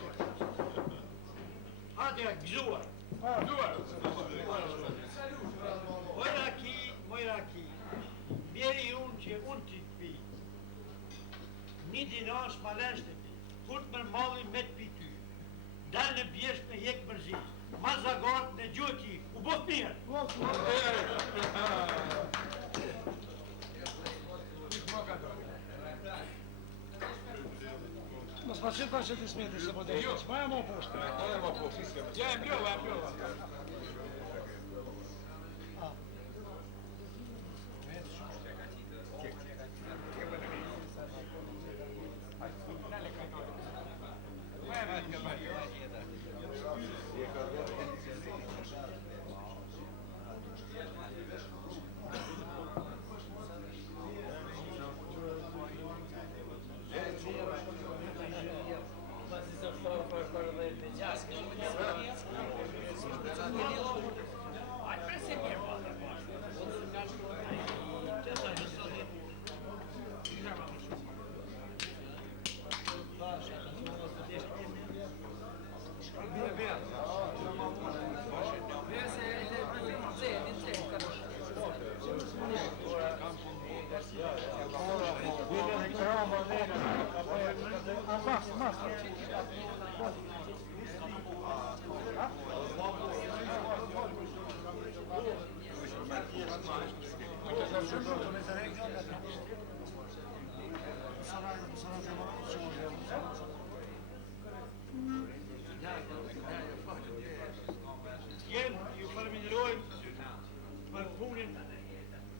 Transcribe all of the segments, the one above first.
lutem. Hajde, gëzuar. Moj raki, mjeri unë që unë t'i t'pi. Një dinar s'maleshte ti, kur t'mër malli me t'pi ty. Dalë në bjesht me jek mërzis, ma zagat në gjoti, u bof mirë. Mos ma qëtë ta që t'i smeti se po dhe që ma e mo poshtë. Ja, e mjova. Ju falenderojmë për punën,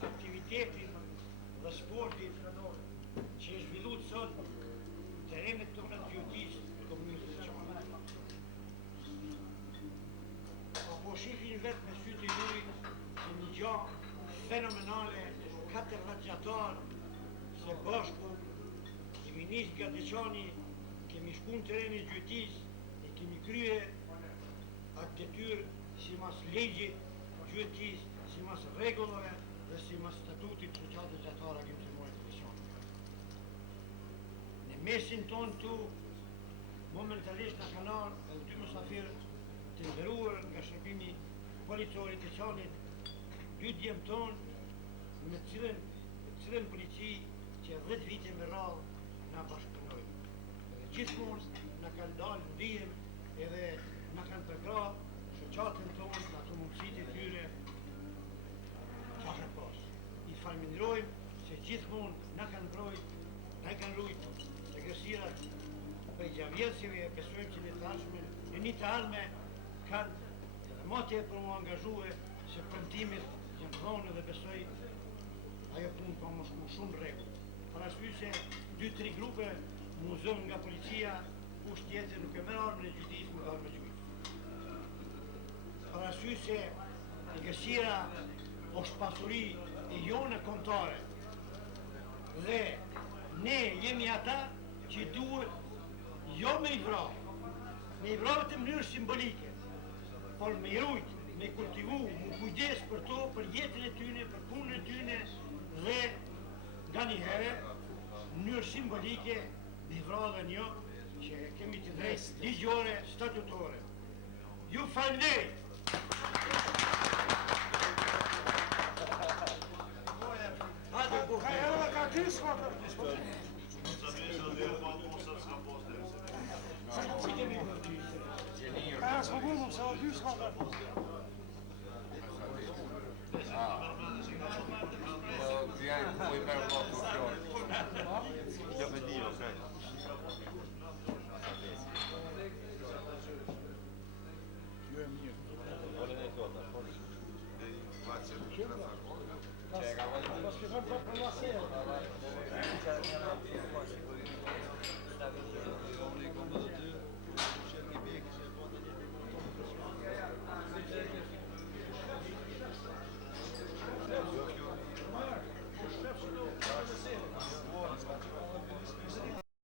aktivitetin dhe sportin që e zhvillut sot terenet tona të Gjuhëtisë të Komunës së Çamit. Po shifin vetë me sytë e juaj se një gjë fenomenale, 4 radiator se bashku Kriminist Gadeçani kemi shku në terenin e Gjuhëtisë e kemi krye atë detyrë si mas legjit Gjuhëtisë, si mas rregullave dhe si mas statutit sociale të gjatara kemi të mojë të veçantë. Në mesin tonë tu, momentalisht në kanar e dy musafirë të ndëruar nga shërbimi policori të Çanit, 2 djemë tonë me cilën polici që 10 vite me radhë na bashkëpunoj. Dhe gjithmonë na kanë dalë ndihem edhe na kanë përgra shoqatën tonë në ato mundësitë e tyre çfarë pas. I falenderojmë se gjithmonë na kanë mbrojtë, na kanë ruajtur të gërsirat për gjavjesjeve, besojmë që në një të ardhme kanë edhe më tepër u angazhue se premtimet janë dhënë dhe besoj ajo punë ka më shumë rregull. Parasysh se 2-3 grupe muzon nga policia, kush tjetër nuk e merr armën e Gjuhëtisë me armën e Gjuhëtisë. Parasysh se gërsia është pasuri e jone kombëtare dhe ne jemi ata që duhet jo me i vrarë të mënyrë simbolike, por me i rujt, me kultivu, me kujdes për to, për jetën e tyne, për punën e tyne dhe nga një herë, në mënyrë simbolike, me i vrarë dhe një që kemi të drejtë ligjore, statutore. Ju falenderoj! Ka kisma të s'ka dy s'ka